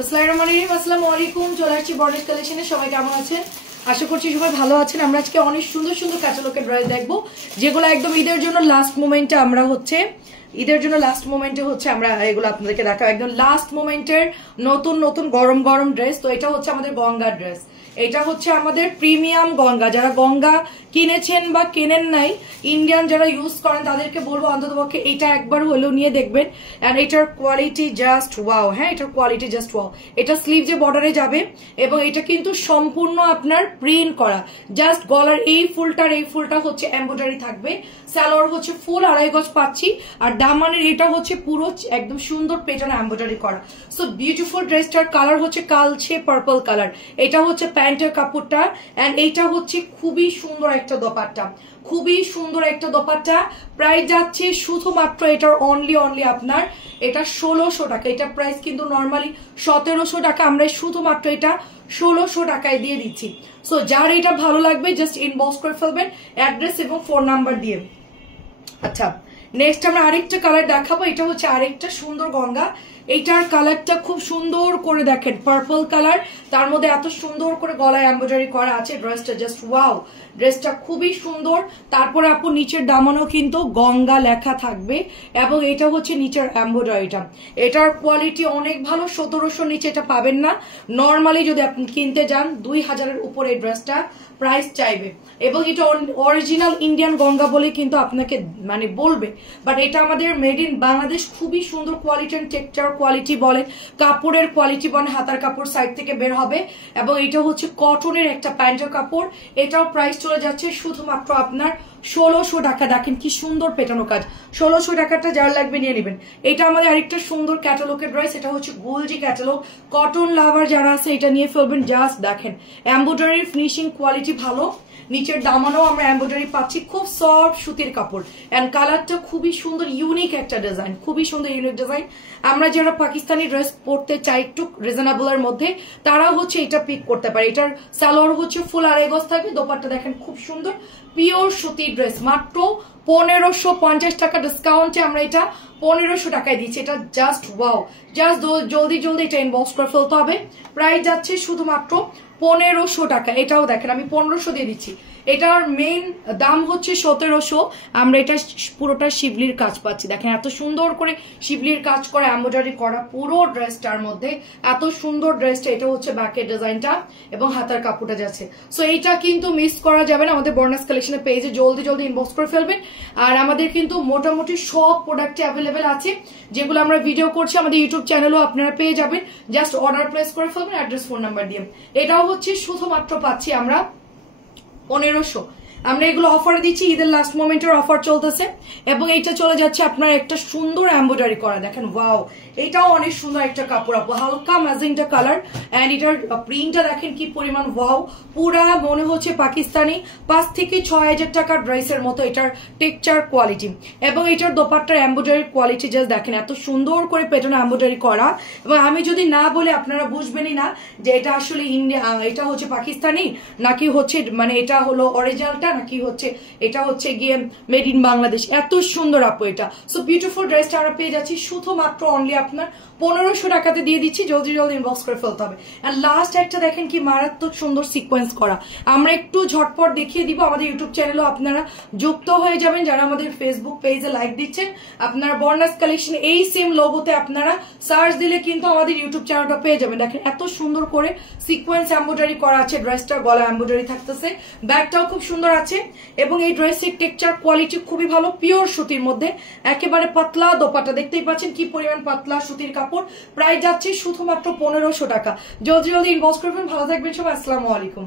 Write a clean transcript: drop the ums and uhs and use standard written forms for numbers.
আসসালামু আলাইকুম। চলে আসছি বর্ডার কালেকশনে। সবাই কেমন আছেন? আশা করছি সবাই ভালো আছেন। আমরা আজকে অনেক সুন্দর সুন্দর ক্যাটালগের ড্রেস দেখবো, যেগুলো একদম ঈদের জন্য লাস্ট মোমেন্টে আমরা আমরা এগুলো আপনাদেরকে দেখাবো। একদম লাস্ট মোমেন্টের নতুন নতুন গরম গরম ড্রেস। তো এটা হচ্ছে আমাদের গঙ্গা ড্রেস, এটা হচ্ছে আমাদের প্রিমিয়াম গঙ্গা। যারা গঙ্গা কিনেছেন বা কেনেন নাই, ইন্ডিয়ান যারা ইউজ করেন তাদেরকে বলবো অন্ততপক্ষে এটা একবার হলেও নিয়ে দেখবেন। এন্ড এটার কোয়ালিটি জাস্ট ওয়াও। হ্যাঁ, এটার কোয়ালিটি জাস্ট ওয়াও। এটা স্লিভ যে বর্ডারে যাবে এবং এটা কিন্তু সম্পূর্ণ আপনার প্রিন্ট করা। জাস্ট গলার এই ফুলটা হচ্ছে এমব্রয়ডারি থাকবে। সালোয়ার হচ্ছে ফুল 2.5 গজ পাচ্ছি, আর দামানের এটা হচ্ছে পুরো একদম সুন্দর পেটানো এমব্রয়ডারি করা। So beautiful. ড্রেসটার কালার হচ্ছে কালচে পার্পল কালার। এটা হচ্ছে প্যান্টের কাপড়টা, এন্ড এইটা হচ্ছে খুবই সুন্দর একটা দোপাট্টা, খুবই সুন্দর একটা দোপাট্টা। প্রাইস যাচ্ছে শুধুমাত্র এটার অনলি আপনার এটা 1600 টাকা। এটা প্রাইস কিন্তু নর্মালি 1700 টাকা, আমরা শুধুমাত্র এটা 1600 টাকায় দিয়ে দিচ্ছি। সো যার এটা ভালো লাগবে জাস্ট ইনবক্স করে ফেলবেন অ্যাড্রেস এবং ফোন নাম্বার দিয়ে। আচ্ছা, নেক্সট আমরা আরেকটা কালার দেখাবো। এটা হচ্ছে আরেকটা সুন্দর গঙ্গা। এইটার কালারটা খুব সুন্দর করে দেখেন, পার্পল কালার, তার মধ্যে এত সুন্দর করে গলায় এমব্রয়ডারি করা আছে। ড্রেসটা জাস্ট ওয়াও, ড্রেসটা খুবই সুন্দর। তারপরে আপু নিচের দামানও কিন্তু গঙ্গা লেখা থাকবে, এবং এটা হচ্ছে নিচের এমব্রয়ডারিটা। এটার কোয়ালিটি অনেক ভালো। 1700 নিচে এটা পাবেন না। নর্মালি যদি আপনি কিনতে যান 2000-এর উপরে এই ড্রেসটা প্রাইস চাইবে, এবং এটা অরিজিনাল ইন্ডিয়ান গঙ্গা বলে কিন্তু আপনাকে মানে বলবে, বাট এটা আমাদের মেড ইন বাংলাদেশ। খুবই সুন্দর কোয়ালিটি এন্ড টেক্সচার কোয়ালিটি বলেন, কাপড়ের কোয়ালিটি বলেন, হাতার কাপড় সাইড থেকে বের হবে, এবং এটা হচ্ছে কটনের একটা প্যান্টের কাপড়। এটাও প্রাইস চলে যাচ্ছে শুধুমাত্র আপনার 1600 টাকা। দেখেন কি সুন্দর পেটানো কাজ। 1600 টাকাটা যার লাগবে নিয়ে নেবেন। এটা আমাদের আরেকটা সুন্দর ক্যাটালগের ড্রেস। এটা হচ্ছে গোলজি ক্যাটালগ। কটন লাভার যারা আছে এটা নিয়ে ফেলবেন। জাস্ট দেখেন এমব্রয়ডারির ফিনিশিং কোয়ালিটি ভালো। নিচের দামানও আমরা এমব্রয়ডারি পাচ্ছি, খুব সফট সুতির কাপড়। এন্ড কালারটা খুবই সুন্দর, ইউনিক একটা ডিজাইন, খুবই সুন্দর ইউনিক ডিজাইন। আমরা যারা পাকিস্তানি ড্রেস পরতে চাই একটু রিজনেবল এর মধ্যে, তারা হচ্ছে এটা পিক করতে পারে। এটার সালোয়ার হচ্ছে ফুল 2.5 গজ থাকবে। দোপাট্টা দেখেন খুব সুন্দর, পিওর সুতির ড্রেস। মাত্র 1550 টাকা ডিসকাউন্টে আমরা এটা 1500 টাকায় দিচ্ছি। এটা জাস্ট ওয়াও। জাস্ট জলদি এটা ইনবক্স করে ফেলতে হবে। প্রাইস যাচ্ছে শুধুমাত্র 1500 টাকা। এটাও দেখেন আমি 1500 দিয়ে দিচ্ছি। এটার মেইন দাম হচ্ছে 1700। আমরা এটা পুরোটা শিবলির কাজ পাচ্ছি। দেখেন এত সুন্দর করে শিবলির কাজ করা, এমব্রয়ডারি করা পুরো ড্রেসটার মধ্যে। এত সুন্দর ড্রেসটা। এটা হচ্ছে ব্যাকের ডিজাইনটা এবং হাতার কাপড়টা যাচ্ছে। সো এইটা কিন্তু মিস করা যাবে না। আমাদের বর্নাস কালেকশনের পেজে জলদি ইনবক্স করে ফেলবেন। আর আমাদের কিন্তু মোটামুটি সব প্রোডাক্টে অ্যাভেলেবেল আছে, যেগুলো আমরা ভিডিও করছি আমাদের ইউটিউব চ্যানেলও আপনারা পেয়ে যাবেন। জাস্ট অর্ডার প্লেস করে ফেলবেন অ্যাড্রেস ফোন নাম্বার দিয়ে। এটাও হচ্ছে শুধুমাত্র পাচ্ছি আমরা 1500। আমরা এগুলো অফারে দিচ্ছি, ঈদের লাস্ট মোমেন্টের অফার চলতেছে। এবং এইটা চলে যাচ্ছে আপনার একটা সুন্দর এমব্রয়ডারি করা। দেখেন ওয়াও, এটাও অনেক সুন্দর একটা কাপড় আপু, হালকা ম্যাজেন্টা কালার। এন্ড এটার প্রিন্টটা দেখেন কি পরিমাণ ওয়াও। পুরা মনে হচ্ছে পাকিস্তানি 5 থেকে 6000 টাকার ড্রেসের মতো এটার টেক্সচার কোয়ালিটি। এবং এটার দোপাট্টার এমব্রয়ডারি কোয়ালিটি জাস্ট দেখেন, এত সুন্দর করে পেটানো এমব্রয়ডারি করা। এবং আমি যদি না বলে আপনারা বুঝবেনই না যে এটা আসলে ইন্ডিয়া, এটা হচ্ছে পাকিস্তানি নাকি হচ্ছে মানে এটা হলো অরিজিনালটা, নাকি হচ্ছে এটা হচ্ছে গিয়ে মেড ইন বাংলাদেশ। এত সুন্দর আপু এটা। সো বিউটিফুল ড্রেসটা আমরা পেয়ে যাচ্ছি শুধুমাত্র অনলি আপনার 1500 টাকাতে দিয়ে দিচ্ছি। জলদি ইনবক্স করে ফেলতে হবে। আর লাস্ট একটা দেখেন কি মারাত্মক সুন্দর সিকোয়েন্স করা। আমরা একটু ঝটপট দেখিয়ে দিব। আমাদের ইউটিউব চ্যানেলও আপনারা যুক্ত হয়ে যাবেন। যারা আমাদের ফেসবুক পেজে লাইক দিচ্ছেন, আপনারা বর্নাস কালেকশন এই সেম লোগোতে আপনারা সার্চ দিলে কিন্তু আমাদের ইউটিউব চ্যানেলটা পেয়ে যাবেন। দেখেন এত সুন্দর করে সিকোয়েন্স এমব্রয়ডারি করা আছে। ড্রেসটার গলা এমব্রয়ডারি থাকতেছে, ব্যাগটাও খুব সুন্দর আছে। এবং এই ড্রেসের টেক্সচার কোয়ালিটি খুবই ভালো, পিওর সুতির মধ্যে একেবারে পাতলা দোপাট্টা। দেখতেই পাচ্ছেন কি পরিমাণ পাতলা সুতির কাপড়। প্রাইস যাচ্ছে শুধুমাত্র 1500 টাকা। জলদি ইনবক্স করবেন। ভালো থাকবেন সবাই। আসসালামু আলাইকুম।